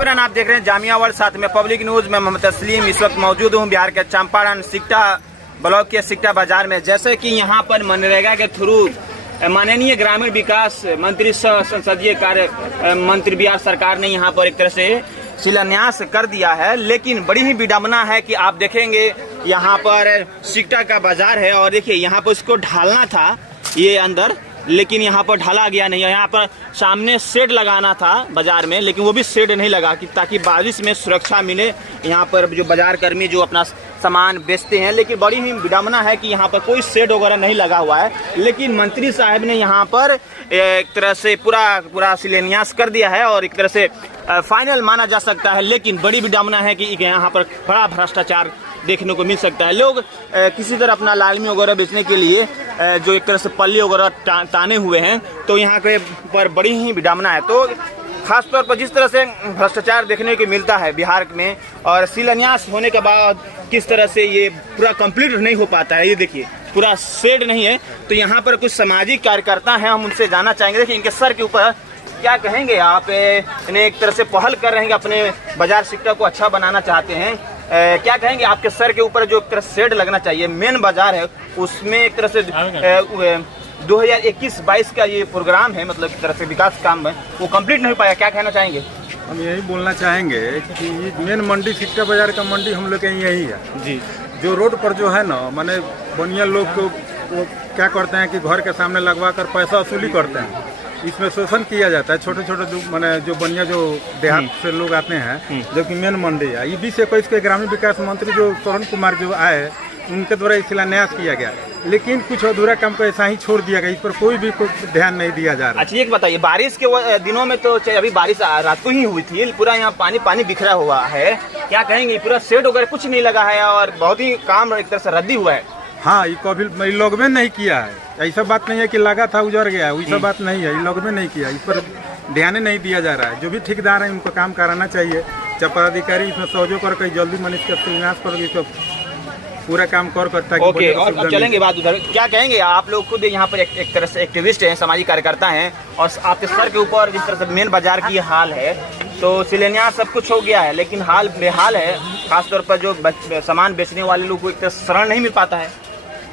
आप देख रहे हैं जामिया वर्ल्ड, साथ में पब्लिक न्यूज में मोहम्मद तस्लीम। इस वक्त मौजूद हूं बिहार के चंपारण सिकटा ब्लॉक के सिकटा बाजार में। जैसे कि यहां पर मनरेगा के थ्रू माननीय ग्रामीण विकास मंत्री संसदीय कार्य मंत्री बिहार सरकार ने यहां पर एक तरह से शिलान्यास कर दिया है, लेकिन बड़ी ही विडंबना है कि आप देखेंगे यहाँ पर सिकटा का बाजार है और देखिए यहाँ पर इसको ढालना था ये अंदर, लेकिन यहाँ पर ढाला गया नहीं है। यहाँ पर सामने शेड लगाना था बाजार में, लेकिन वो भी शेड नहीं लगा कि ताकि बारिश में सुरक्षा मिले यहाँ पर जो बाजार कर्मी जो अपना सामान बेचते हैं। लेकिन बड़ी ही विडंबना है कि यहाँ पर कोई शेड वगैरह नहीं लगा हुआ है, लेकिन मंत्री साहब ने यहाँ पर एक तरह से पूरा शिलान्यास कर दिया है और एक तरह से फाइनल माना जा सकता है। लेकिन बड़ी विडंबना है कि यहाँ पर बड़ा भ्रष्टाचार देखने को मिल सकता है। लोग किसी तरह अपना लालमी वगैरह बेचने के लिए जो एक तरह से पल्ली वगैरह ताने हुए हैं, तो यहाँ के पर बड़ी ही विडंबना है। तो खास तौर पर जिस तरह से भ्रष्टाचार देखने को मिलता है बिहार में और शिलान्यास होने के बाद किस तरह से ये पूरा कंप्लीट नहीं हो पाता है, ये देखिए पूरा शेड नहीं है। तो यहाँ पर कुछ सामाजिक कार्यकर्ता हैं, हम उनसे जानना चाहेंगे। देखिए इनके सर के ऊपर क्या कहेंगे आप, इन्हें एक तरह से पहल कर रहे हैं कि अपने बाजार सिकटा को अच्छा बनाना चाहते हैं। क्या कहेंगे आपके सर के ऊपर जो एक तरह शेड लगना चाहिए, मेन बाजार है उसमें एक तरह से 2021-22 का ये प्रोग्राम है, मतलब एक तरह से विकास काम है वो कंप्लीट नहीं पाया, क्या कहना चाहेंगे? हम यही बोलना चाहेंगे कि मेन मंडी सिकटा बाजार का मंडी हम लोग के यही है जी। जो रोड पर जो है ना, माने बनिया लोग को वो क्या करते हैं कि घर के सामने लगवा कर पैसा वसूली करते हैं, इसमें शोषण किया जाता है। छोटे छोटे जो माने जो बनिया जो देहात से लोग आते हैं, जबकि मेन मंडी है। ये 2021 के ग्रामीण विकास मंत्री जो तरुण कुमार जो आए, उनके द्वारा शिलान्यास किया गया, लेकिन कुछ अधूरा काम को ऐसा ही छोड़ दिया गया, इस पर कोई भी ध्यान नहीं दिया जा रहा। अच्छा ये बताइए, बारिश के दिनों में तो अभी बारिश रात को ही हुई थी, पूरा यहाँ पानी बिखरा हुआ है, क्या कहेंगे? पूरा शेड वगैरह कुछ नहीं लगा है और बहुत ही काम एक तरह से रद्दी हुआ है। हाँ, ये कभी लोग में नहीं किया है, ऐसा बात नहीं है कि लगा था उजड़ गया, वैसा बात नहीं है, ये लोग में नहीं किया, इस पर ध्यान नहीं दिया जा रहा है। जो भी ठेकेदार है उनको काम कराना चाहिए, जब पदाधिकारी इसमें सहयोग करके जल्दी मनीष का शिलान्यास करोगे पूरा काम कर करता है। ओके, और अब चलेंगे बात उधर। क्या कहेंगे आप लोग खुद यहाँ पर एक तरह से एक्टिविस्ट हैं, सामाजिक कार्यकर्ता हैं, और आपके सर के ऊपर जिस तरह से मेन बाजार की हाल है, तो शिलान्यास सब कुछ हो गया है, लेकिन हाल बेहाल है। खासतौर पर जो सामान बेचने वाले लोग को एक तरह शरण नहीं मिल पाता है।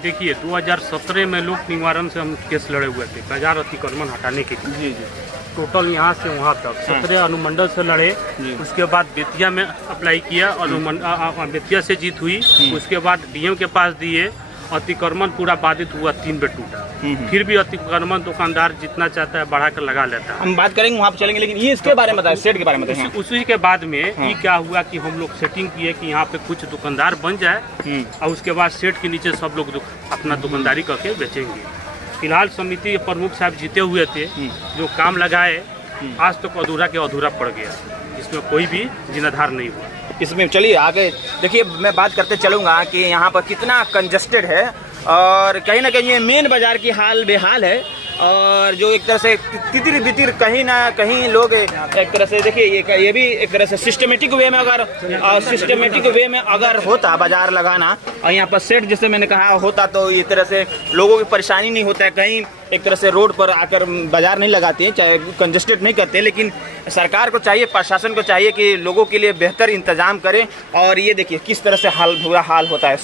देखिए 2017 में लोक निवारण से हम केस लड़े हुए थे बाजार अतिक्रमण हटाने के लिए। जी जी। टोटल यहाँ से वहाँ तक 17 अनुमंडल से लड़े। उसके बाद बेतिया में अप्लाई किया और बेतिया से जीत हुई। उसके बाद डीएम के पास दिए, अतिक्रमण पूरा बाधित हुआ, 3 बेड टूटा। फिर भी अतिक्रमण दुकानदार जितना चाहता है बढ़ा कर लगा लेता है। हम बात करेंगे वहाँ पे चलेंगे, लेकिन ये इसके बारे में बताएं, शेड के बारे में बताएं। उसी के बाद में ये क्या हुआ कि हम लोग सेटिंग किए कि यहाँ पे कुछ दुकानदार बन जाए और उसके बाद शेड के नीचे सब लोग अपना दुकानदारी करके बेचेंगे। फिलहाल समिति प्रमुख साहब जीते हुए थे, जो काम लगाए आज तक अधूरा के अधूरा पड़ गया, इसमें कोई भी जिम्मेदार नहीं हुआ। इसमें चलिए आगे देखिए, मैं बात करते चलूँगा कि यहाँ पर कितना कंजस्टेड है और कहीं ना कहीं ये मेन बाजार की हाल बेहाल है और जो एक तरह से तितिर बितिर कहीं ना कहीं लोग एक तरह से देखिए ये भी एक तरह से सिस्टमेटिक वे में अगर होता बाजार लगाना और यहाँ पर सेट जैसे मैंने कहा होता, तो ये तरह से लोगों की परेशानी नहीं होता है। कहीं एक तरह से रोड पर आकर बाजार नहीं लगाते हैं, चाहे कंजस्टेड नहीं करते, लेकिन सरकार को चाहिए, प्रशासन को चाहिए कि लोगों के लिए बेहतर इंतजाम करें। और ये देखिए किस तरह से बुरा हाल होता है,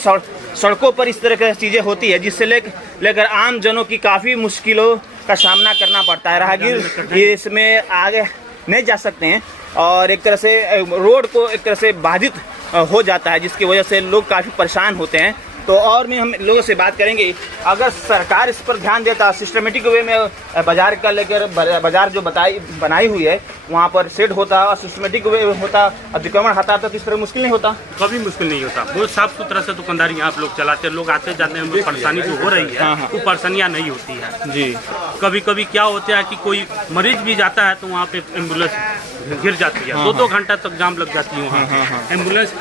सड़कों पर इस तरह की चीज़ें होती है जिससे लेकर आम जनों की काफ़ी मुश्किलों का सामना करना पड़ता है। राहगीर इसमें आगे नहीं जा सकते हैं और एक तरह से रोड को एक तरह से बाधित हो जाता है, जिसकी वजह से लोग काफ़ी परेशान होते हैं। तो और में हम लोगों से बात करेंगे, अगर सरकार इस पर ध्यान देता, सिस्टमेटिक वे में बाजार का लेकर बाजार जो बनाई हुई है वहाँ पर सेट होता और सिस्टमेटिक वे होता, अतिक्रमण हटा, तो किस तरह मुश्किल नहीं होता? कभी मुश्किल नहीं होता। बहुत साफ सुथरा से दुकानदारी यहाँ लोग चलाते हैं, लोग आते जाते हैं, उनको परेशानी जो हो रही है वो परेशानियाँ नहीं होती है जी। कभी कभी क्या होता है कि कोई मरीज भी जाता है तो वहाँ पे एम्बुलेंस गिर जाती है, 2-2 घंटा तक जाम लग जाती है वहाँ एम्बुलेंस,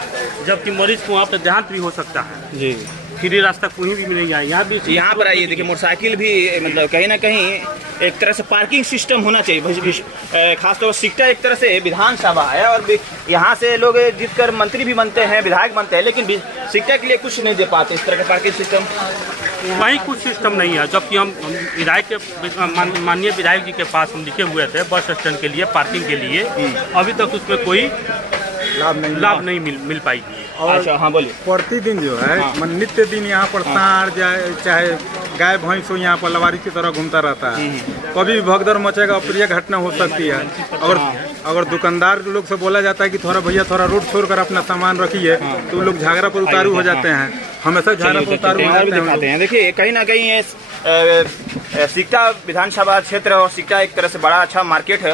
जबकि मरीज को वहाँ पे देहांत भी हो सकता है जी। फ्री रास्ता कहीं भी नहीं है। यहाँ पर आइए, देखिए मोटरसाइकिल भी मतलब कहीं ना कहीं एक तरह से पार्किंग सिस्टम होना चाहिए। खासतौर पर सिकटा एक तरह से विधानसभा है और यहाँ से लोग जीतकर मंत्री भी बनते हैं, विधायक बनते हैं, लेकिन सिकटा के लिए कुछ नहीं दे पाते इस तरह का पार्किंग सिस्टम। वहीं कुछ सिस्टम नहीं है, जबकि हम विधायक के माननीय विधायक जी के पास हम लिखे हुए थे बस स्टैंड के लिए पार्किंग के लिए, अभी तक उसमें कोई लाभ नहीं मिल पाएगी। अच्छा, हाँ बोलिए। प्रतिदिन जो है नित्य दिन यहाँ पर सांड जाए चाहे गाय भैंस हो, यहाँ पर लवारी की तरह घूमता रहता है। कभी भी भगदड़ मचेगा, अप्रिय घटना हो सकती है। अगर दुकानदार लोग से बोला जाता है कि थोड़ा भैया थोड़ा रोड छोड़कर अपना सामान रखिए, तो लोग झगड़ा पर उतारू हो जाते हैं, हमेशा झगड़ा पर उतारू हो जाते हैं। देखिए कहीं ना कहीं ये सिकटा विधानसभा क्षेत्र और सिकटा एक तरह से बड़ा अच्छा मार्केट है,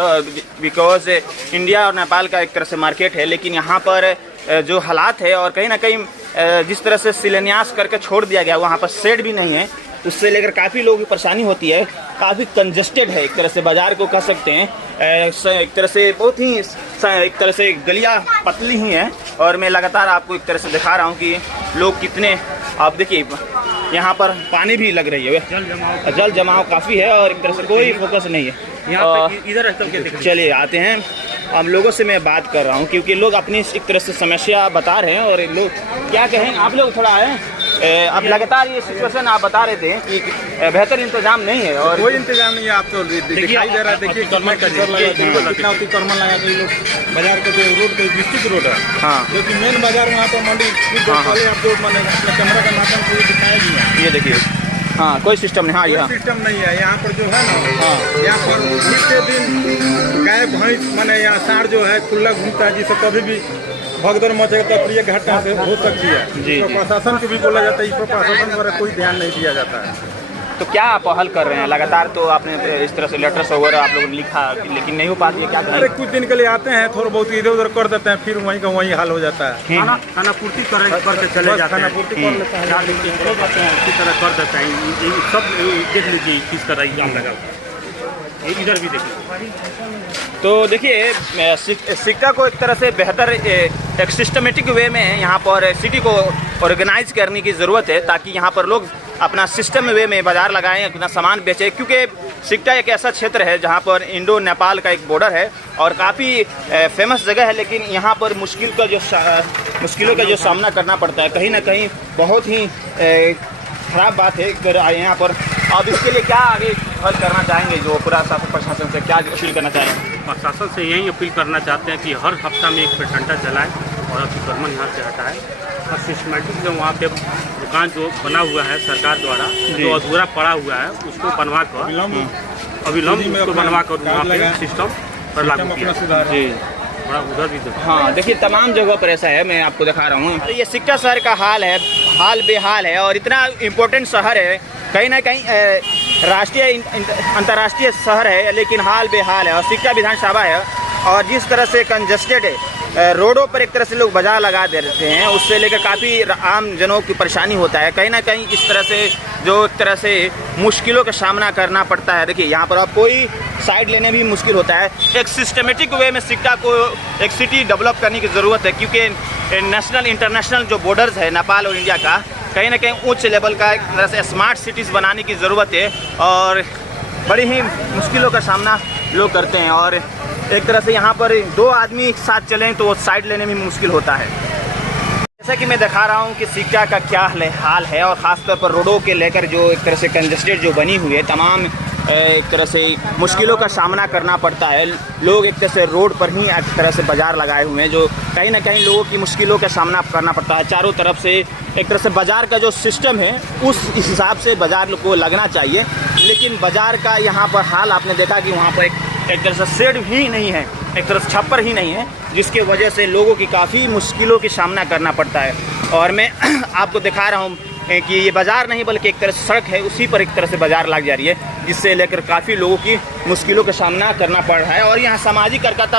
बिकॉज इंडिया और नेपाल का एक तरह से मार्केट है, लेकिन यहाँ पर जो हालात है और कहीं ना कहीं जिस तरह से शिलान्यास करके छोड़ दिया गया, वहाँ पर शेड भी नहीं है, उससे लेकर काफ़ी लोगों की परेशानी होती है। काफ़ी कंजेस्टेड है एक तरह से, बाजार को कह सकते हैं एक तरह से बहुत ही एक तरह से गलियाँ पतली ही हैं। और मैं लगातार आपको एक तरह से दिखा रहा हूँ कि लोग कितने, आप देखिए यहाँ पर पानी भी लग रही है, जल जमाव काफ़ी है और एक तरह से कोई फोकस नहीं है यहाँ पे। इधर चलिए आते हैं, हम लोगों से मैं बात कर रहा हूँ क्योंकि लोग अपनी एक तरह से समस्या बता रहे हैं और लोग क्या कहें। आप लोग थोड़ा आए, अब लगातार ये सिचुएशन आप बता रहे थे कि बेहतर इंतजाम नहीं है और कोई इंतजाम नहीं है। आप तो दिखाई दे रहा है, देखिए कितना अतिक्रमण लगा के लोग बाजार का जो रोड डिस्ट्रिक्ट रोड है, हाँ, जो कि मेन बाजार वहाँ पर मंडी आप जो मैंने अपने कैमरा के माध्यम से दिखाया भी है, ये देखिए, हाँ कोई सिस्टम नहीं। हाँ, यहाँ सिस्टम नहीं है। यहाँ पर जो है ना, हाँ, यहाँ पर नित्य दिन गाय भैंस माने यहाँ सांड जो है खुला घूमता है, जिससे कभी भी भगदड़ मचेगा तो अप्रिय घटना से हो सकती है। जी, प्रशासन को भी बोला जाता है, इस पर प्रशासन द्वारा कोई ध्यान नहीं दिया जाता है। तो क्या आप हल कर रहे हैं? लगातार तो आपने इस तरह से लेटर्स वगैरह आप लोगों ने लिखा, लेकिन नहीं हो पाती है, क्या करें? अरे कुछ दिन के लिए आते हैं, थोड़ा बहुत इधर उधर कर देते हैं, फिर वहीं का वहीं हाल हो जाता है। खाना पूर्ति करके चले जाते हैं, पूर्ति कर लेते हैं, इसी तरह कर देते हैं। सब देख लीजिए किस तरह एग्जाम लगा हुआ है, इधर भी देखिए। तो देखिए सिकटा को एक तरह से बेहतर एक सिस्टमेटिक वे में यहाँ पर सिटी को ऑर्गेनाइज करने की ज़रूरत है, ताकि यहाँ पर लोग अपना सिस्टम वे में बाज़ार लगाएं, अपना सामान बेचें। क्योंकि सिकटा एक ऐसा क्षेत्र है जहाँ पर इंडो नेपाल का एक बॉर्डर है और काफ़ी फेमस जगह है, लेकिन यहाँ पर मुश्किलों का जो सामना करना पड़ता है, कहीं ना कहीं बहुत ही ख़राब बात है यहाँ पर। अब इसके लिए क्या आगे हल करना चाहेंगे, जो पूरा प्रशासन से क्या अपील करना चाहेंगे? प्रशासन से यही अपील करना चाहते हैं कि हर हफ्ता में एक पेशेंटा चलाए और अतिक्रमण यहाँ से हटाए और सिस्टमेटिक जो वहाँ पे दुकान जो बना हुआ है सरकार द्वारा, जो अधूरा पड़ा हुआ है, उसको बनवा कर अविलंब उसको बनवा कर वहाँ पे सिस्टम पर लागू किया। जी, उधर भी हाँ, देखिए तमाम जगह पर ऐसा है, मैं आपको दिखा रहा हूँ। ये सिकटा शहर का हाल बेहाल है और इतना इम्पोर्टेंट शहर है, कहीं ना कहीं राष्ट्रीय अंतर्राष्ट्रीय शहर है, लेकिन हाल बेहाल है। और सिकटा विधानसभा है और जिस तरह से कंजेस्टेड है, रोडों पर एक तरह से लोग बाजार लगा देते हैं, उससे लेकर काफ़ी आम जनों की परेशानी होता है। कहीं ना कहीं इस तरह से जो एक तरह से मुश्किलों का सामना करना पड़ता है। देखिए यहाँ पर अब कोई साइड लेने भी मुश्किल होता है। एक सिस्टमेटिक वे में सिकटा को एक सिटी डेवलप करने की ज़रूरत है, क्योंकि नेशनल इंटरनेशनल जो बॉर्डर्स है नेपाल और इंडिया का, कहीं ना कहीं उच्च लेवल का एक तरह से स्मार्ट सिटीज़ बनाने की ज़रूरत है और बड़ी ही मुश्किलों का सामना लोग करते हैं। और एक तरह से यहाँ पर दो आदमी एक साथ चलें तो साइड लेने में मुश्किल होता है। जैसा कि मैं दिखा रहा हूँ कि सिकटा का क्या हाल है और ख़ासतौर पर रोडों के लेकर जो एक तरह से कंजेस्टेड जो बनी हुई है, तमाम एक तरह से मुश्किलों का सामना करना पड़ता है। लोग एक तरह से रोड पर ही एक तरह से बाज़ार लगाए हुए हैं, जो कहीं ना कहीं लोगों की मुश्किलों का सामना करना पड़ता है। चारों तरफ से एक तरह से बाज़ार का जो सिस्टम है उस हिसाब से बाज़ार को लगना चाहिए, लेकिन बाज़ार का यहाँ पर हाल आपने देखा कि वहाँ पर एक तरह से शेड ही नहीं है, एक तरह से छप्पर ही नहीं है, जिसके वजह से लोगों की काफ़ी मुश्किलों की सामना करना पड़ता है। और मैं आपको दिखा रहा हूँ कि ये बाज़ार नहीं बल्कि एक तरह से सड़क है, उसी पर एक तरह से बाज़ार लग जा रही है, जिससे लेकर काफ़ी लोगों की मुश्किलों का सामना करना पड़ रहा है। और यहाँ सामाजिक कार्यकर्ता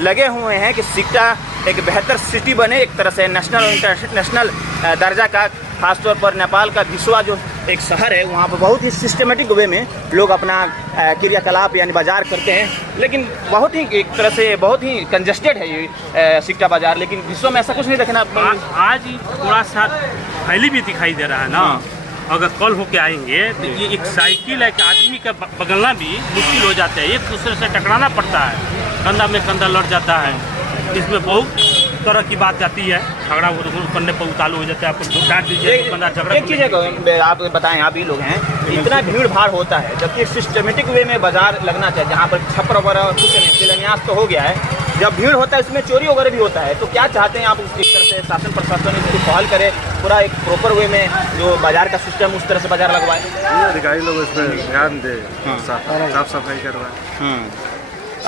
लगे हुए हैं कि सिकटा एक बेहतर सिटी बने, एक तरह से नेशनल और इंटरनेशनल दर्जा का, खासतौर पर नेपाल का भिसवा जो एक शहर है, वहाँ पर बहुत ही सिस्टमेटिक वे में लोग अपना क्रियाकलाप यानी बाजार करते हैं, लेकिन बहुत ही एक तरह से बहुत ही कंजस्टेड है ये सिकटा बाजार। लेकिन विश्व में ऐसा कुछ नहीं देखना। आज ही थोड़ा सा फैली भी दिखाई दे रहा है ना। अगर कल होके आएंगे तो ये एक साइकिल है कि आदमी का बगलना भी मुश्किल हो जाता है, एक दूसरे से टकराना पड़ता है, कंधा में कंधा लड़ जाता है। इसमें बहुत तरह की बात जाती है, झगड़ा करने पर उतालू हो जाता है, आपको डांट दीजिए बंदा झगड़ा। एक चीज़ है, आप बताएं, आप ही लोग हैं, इतना भीड़ भाड़ होता है, जबकि एक सिस्टमेटिक वे में बाजार लगना चाहिए, जहाँ पर छप्पर वगैरह कुछ नहीं, शिलान्यास तो हो गया है। जब भीड़ होता है इसमें चोरी वगैरह भी होता है, तो क्या चाहते हैं आप इस तरह से शासन प्रशासन इसकी पहल करे, पूरा एक प्रॉपर वे में जो बाजार का सिस्टम उस तरह से बाजार लगवाए? अधिकारी लोग इस पर ध्यान दे, साफ सफाई करवाए।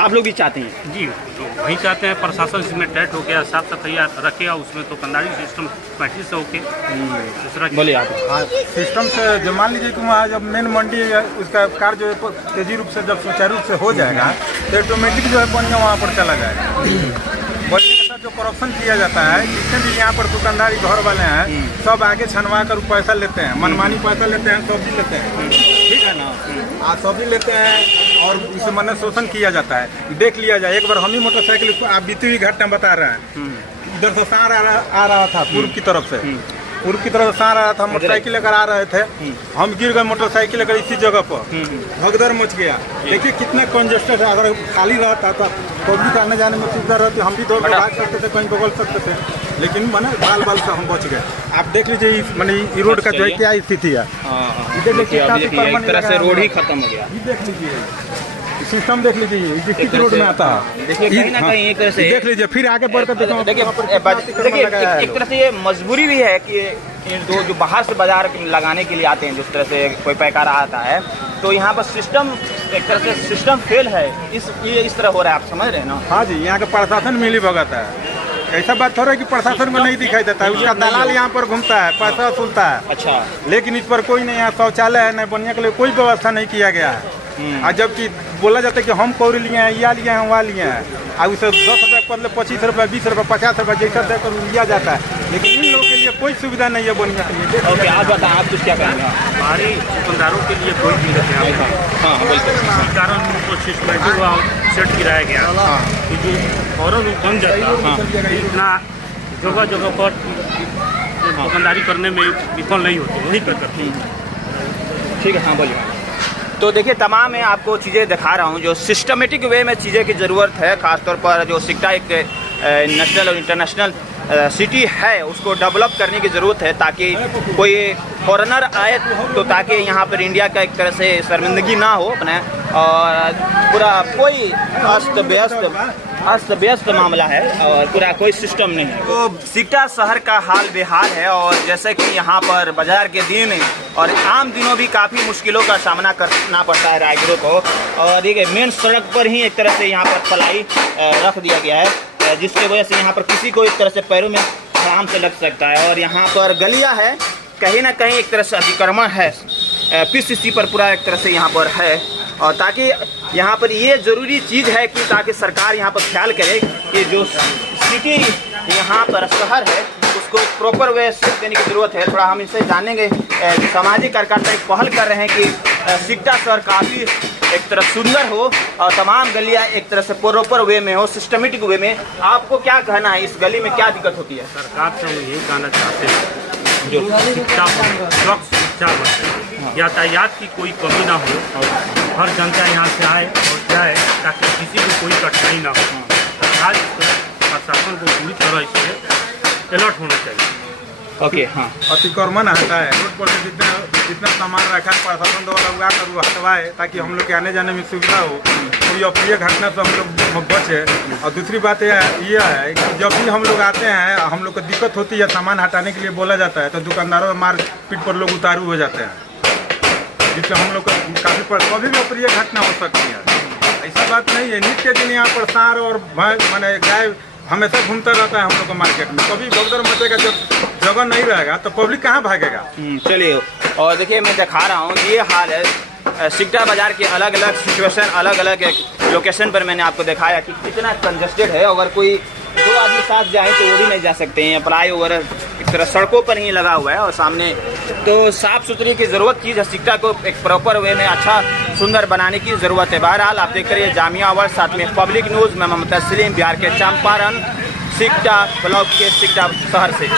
आप लोग भी चाहते हैं? जी, वही चाहते हैं प्रशासन इसमें टाइट हो गया, साफ सफाई रखेगा, उसमें तो कंदारी सिस्टम प्रैक्टिस से होके दूसरा। बोलिए आप। हाँ, सिस्टम से जब मान लीजिए कि वहाँ जब मेन मंडी है उसका कार्य जो है तेजी रूप से जब सुचारू रूप से हो जाएगा तो ऑटोमेटिक जो है बढ़िया वहाँ पर चला जाएगा। बढ़िया के साथ जो करप्शन किया जाता है, जितने भी यहाँ पर दुकानदारी घर वाले हैं सब आगे छनवा कर पैसा लेते हैं, मनमानी पैसा लेते हैं, सब्जी लेते हैं, ठीक है ना, आज सब्जी लेते हैं और उसे मन शोषण किया जाता है। देख लिया जाए, एक बार हम ही मोटरसाइकिल आप बीती हुई घटना बता रहे हैं, इधर से सार आ रहा था पूर्व की तरफ से, पूर्व की तरफ सार आ रहा था, मोटरसाइकिल लेकर आ रहे थे, हम गिर गए मोटरसाइकिल लेकर इसी जगह पर, भगदड़ मच गया। देखिए कितना कंजेस्टेड है, अगर खाली रहता था पब्लिक आने जाने में सुविधा रहती, हम भी दौड़ कर भाग सकते थे, कहीं बगल सकते थे, लेकिन मैंने बाल बाल से हम बच गए। आप देख लीजिए मैंने ये रोड का जो है क्या स्थिति है, एक तरह से रोड ही खत्म हो गया। देख लीजिए सिस्टम, देख लीजिए जिस रोड में आता है, देखिए कहीं ना कहीं एक तरह से देख लीजिए, फिर आगे बढ़कर देखिए एक तरह से ये मजबूरी भी है कि दो जो बाहर से बाजार लगाने के लिए आते हैं, जिस तरह से कोई पैकारा आता है, तो यहाँ पर सिस्टम एक तरह से सिस्टम फेल है, इस तरह हो रहा है, आप समझ रहे हैं ना? हाँ जी, यहाँ का प्रशासन मिली भगत है, ऐसा बात हो रहा है कि प्रशासन को नहीं दिखाई देता है, उसका दलाल यहाँ पर घूमता है, पैसा वसूलता है। अच्छा, लेकिन इस पर कोई नहीं, यहाँ शौचालय है, नहीं बनने के लिए कोई व्यवस्था नहीं किया गया है। और जबकि बोला जाता है कि हम कौड़ी लिए हैं, या लिए हैं, वहाँ लिए हैं, और उसे 10 रुपये के बदले 25 रुपये, 20 रुपये, 50 रुपये जैसा देकर लिया जाता है, लेकिन इन लोगों के लिए कोई सुविधा नहीं है बनने के लिए। ओके, आप बताएं, आप कुछ क्या करेंगे? हमारे दुकानदारों के लिए कोई दिक्कत नहीं है। हाँ, बिल्कुल। इसी कारण उनको सिस्टमेटिक सेट गिराया गया कि जो फौरन बन जाता, इतना जगह जगह पर दुकानदारी करने में विफल नहीं होते, वहीं पर करते हैं। ठीक है, हाँ बोलिए। तो देखिए, तमाम मैं आपको चीज़ें दिखा रहा हूँ जो सिस्टमेटिक वे में चीज़ें की ज़रूरत है, ख़ासतौर पर जो सिकटा एक नेशनल और इंटरनेशनल सिटी है उसको डेवलप करने की ज़रूरत है, ताकि कोई फॉरेनर आए तो ताकि यहाँ पर इंडिया का एक तरह से शर्मिंदगी ना हो अपने, और पूरा कोई अस्त व्यस्त मामला है और पूरा कोई सिस्टम नहीं है। तो सिकटा शहर का हाल बेहाल है, और जैसे कि यहाँ पर बाजार के दिन और आम दिनों भी काफ़ी मुश्किलों का सामना करना पड़ता है राहगीरों को, और देखिए मेन सड़क पर ही एक तरह से यहाँ पर पलाई रख दिया गया है, जिसकी वजह से यहाँ पर किसी को एक तरह से पैरों में आराम से लग सकता है। और यहाँ पर गलियाँ है, कहीं ना कहीं एक तरह से अतिक्रमण है, पीसीसी पर पूरा एक तरह से यहाँ पर है, और ताकि यहाँ पर ये ज़रूरी चीज़ है कि ताकि सरकार यहाँ पर ख्याल करे कि जो सिटी यहाँ पर शहर है उसको एक प्रॉपर वे से देने की ज़रूरत है। थोड़ा हम इससे जानेंगे, सामाजिक कार्यकर्ता एक पहल कर रहे हैं कि सिकटा शहर काफ़ी एक तरफ सुंदर हो और तमाम गलियाँ एक तरह से प्रॉपर वे में हो, सिस्टमेटिक वे में। आपको क्या कहना है, इस गली में क्या दिक्कत होती है? सरकार से हम यही कहना चाहते हैं जो शिक्षा स्वच्छ शिक्षा बने, यातायात की कोई कमी ना हो, और हर जनता यहाँ से आए और जाए ताकि किसी को कोई कठिनाई ना हो। सरकार प्रशासन को पूरी तरह इससे अलर्ट होना चाहिए। ओके, हाँ, अतिक्रमण हटाए, रोड पर जितना सामान रखा है प्रशासन द्वारा लगा कर वो हटवाए, ताकि हम लोग के आने जाने में सुविधा हो, कोई अप्रिय घटना से हम लोग बचे। और दूसरी बात ये है कि जब भी हम लोग आते हैं, हम लोग को दिक्कत होती है, सामान हटाने के लिए बोला जाता है तो दुकानदारों में मार पीट पर लोग उतारू हो जाते हैं, जिससे हम लोग को काफ़ी कभी भी अप्रिय घटना हो सकती है। ऐसा बात नहीं है, नित्य दिन यहाँ पर सार और भैंस माने गाय हमेशा घूमता रहता है हम लोग को मार्केट में। कभी भगदड़ मचेगा, जब जगह नहीं रहेगा तो पब्लिक कहाँ भागेगा। चलिए, और देखिए मैं दिखा रहा हूँ ये हाल है सिकटा बाजार के अलग अलग सिचुएशन, अलग अलग लोकेशन पर मैंने आपको दिखाया कि कितना कंजस्टेड है। अगर कोई दो आदमी साथ जाए तो वो भी नहीं जा सकते हैं, फ्लाई ओवर एक तरह सड़कों पर ही लगा हुआ है, और सामने तो साफ सुथरी की ज़रूरत चीज़ है, सिक्टा को एक प्रॉपर वे में अच्छा सुंदर बनाने की ज़रूरत है। बहरहाल आप देख रहे हैं जामिया अवार्ड, साथ में पब्लिक न्यूज़, मैं मोहम्मद तस्लीम, बिहार के चंपारण सिक्टा ब्लॉक के सिक्टा शहर से।